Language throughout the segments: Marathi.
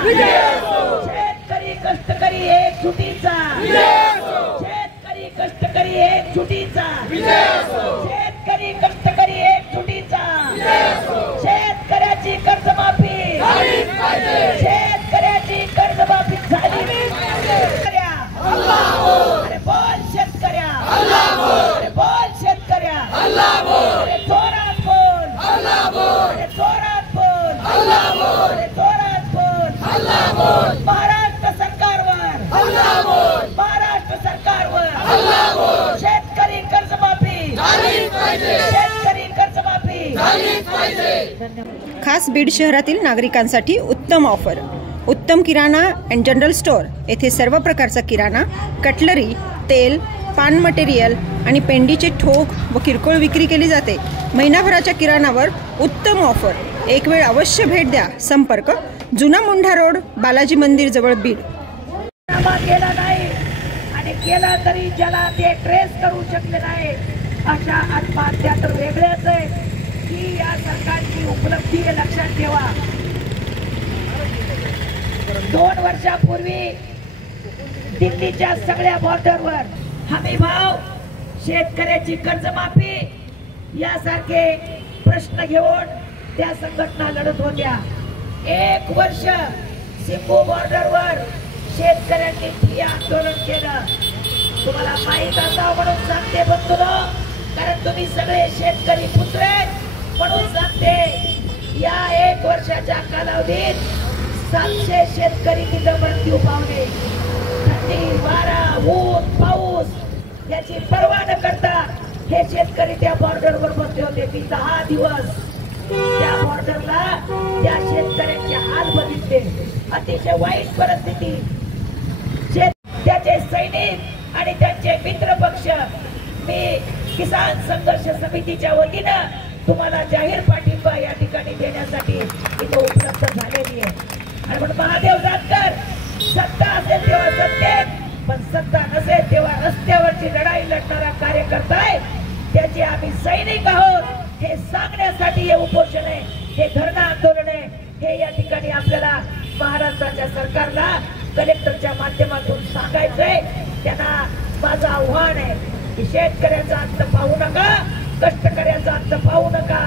शेतकरी कष्टकरी एकजुटीचा, शेतकरी कष्टकरी एकजुटीचा, शेतकरी कष्टकरी एकजुटीचा, शेतकऱ्याची कर्जमाफी, शेतकऱ्याची कर्जमाफी झाली. अरे बोल शेतकऱ्या, अरे बोल शेतकऱ्या, अरे जोरात बोल, अरे जोरात बोल, अरे जोरात बोल. महाराष्ट्र सरकारवर, महाराष्ट्र सरकारवर शेतकरी कर्जमाफी, शेतकरी कर्जमाफी. खास बीड शहरातील नागरिकांसाठी उत्तम ऑफर. उत्तम किराणा अँड जनरल स्टोअर येथे सर्व प्रकारचा किराणा, कटलरी, तेल, पान मटेरियल आणि पेंडीचे ठोक व किरकोळ विक्री केली जाते. महिनाभराच्या किराणावर उत्तम ऑफर. एक वेळ अवश्य भेट द्या. संपर्क जुना मुंढा रोड, बालाजी मंदिर जवळ, बीड. केला नाही आणि केला तरी ज्याला ते ट्रेस करू शकले नाही अशा आत्महत्या तर वेगळ्याच आहे. ही या सरकारची उपलब्धी आहे, लक्षात ठेवा. 2 वर्षापूर्वी दिल्लीच्या सगळ्या बॉर्डरवर हमी भाव, शेतकऱ्याची कर्जमाफी यासारखे प्रश्न घेऊन त्या संघटना लढत होत्या. 1 वर्ष सिंबू बॉर्डरवर शेतकऱ्यांनी ठिय्या आंदोलन केलं. तुम्हाला माहित असावं म्हणून सांगते बंधूंनो, कारण तुम्ही सगळे शेतकरी पुत्र म्हणून सांगते. या 1 वर्षाच्या कालावधीत 700 शेतकरी तिथं मृत्यू पावले. थंडी, वारा, ऊन, पाऊस याची पर्वा न करता हे शेतकरी त्या बॉर्डरवर बसले होते. मी 10 दिवस त्या बॉर्डरला त्या शेतकऱ्यांचे हाल बघितले. अतिशय वाईट परिस्थिती. त्याचे सैनिक आणि त्यांचे मित्र पक्ष मी किसान संघर्ष समितीच्या वतीनं तुम्हाला जाहीर पाठिंबा या ठिकाणी देण्यासाठी इथे उपलब्ध झालेली आहे. आणि म्हणून महादेव जानकर, सत्ता असेल तेव्हा सत्तेत, पण सत्ता नसेल तेव्हा रस्त्यावरची लढाई लढणारा कार्यकर्ता आहे. त्याचे आम्ही सैनिक आहोत हे सांगण्यासाठी हे उपोषण आहे, हे धरणं आंदोलन आहे. हे या ठिकाणी आपल्याला महाराष्ट्राच्या सरकारला कलेक्टरच्या माध्यमातून सांगायचंय. त्यांना माझं आव्हान आहे की शेतकऱ्याचा अंत पाहू नका, कष्टकऱ्याचा अंत पाहू नका.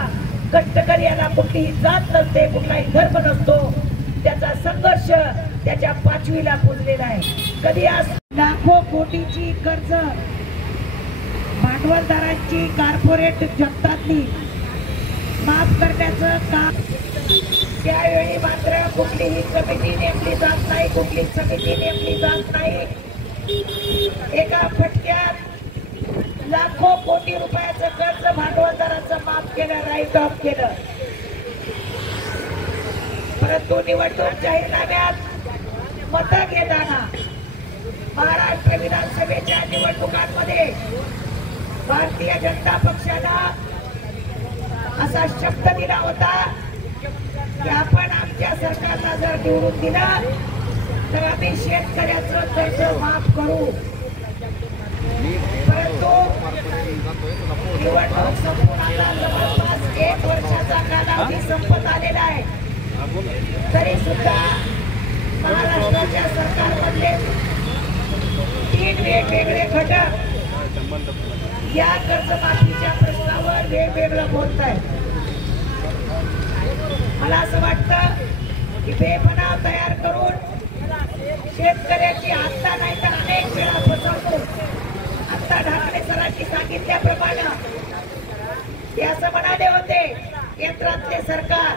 कष्टकरी याला कुठलीही जात नसते, कुठलाही धर्म नसतो. त्याचा संघर्ष त्याच्या 5वीला पुजलेला आहे. कधी आज लाखो कोटीची कर्ज भांडवलदारांची कॉर्पोरेट जनतातली माफ करण्याचं काम, त्यावेळी मात्र कुठलीही समिती नेमली जात नाही, कुठली समिती नेमली जात नाही. एका फटक्यात लाखो कोटी रुपयाचं कर्ज भांडवलदाराचं माफ केलं, राईट ऑफ केलं. परंतु निवडणूक जाहीरनाम्यात मतं घेताना महाराष्ट्र विधानसभेच्या निवडणुकांमध्ये भारतीय जनता पक्षाला असा शब्द दिला होता की आपण आमच्या सरकारला जर निवडून दिलं तर आम्ही शेतकऱ्याचं कर्ज माफ करू. परंतु निवडणूक संपून आता जवळपास 1 वर्षाचा कालावधी संपत आलेला आहे. तरी सुद्धा महाराष्ट्राच्या सरकारमधले 3 वेगवेगळे घटक या कर्जमाफीच्या प्रश्नावर वेगवेगळं बोलत आहेत. मला असं वाटतं की बेपनाव तयार करून शेतकऱ्याची आता नाही तर अनेक वेळा फसवणूक. आता ढाकणे सरांनी सांगितल्याप्रमाणे ते असं म्हणाले होते केंद्रातले सरकार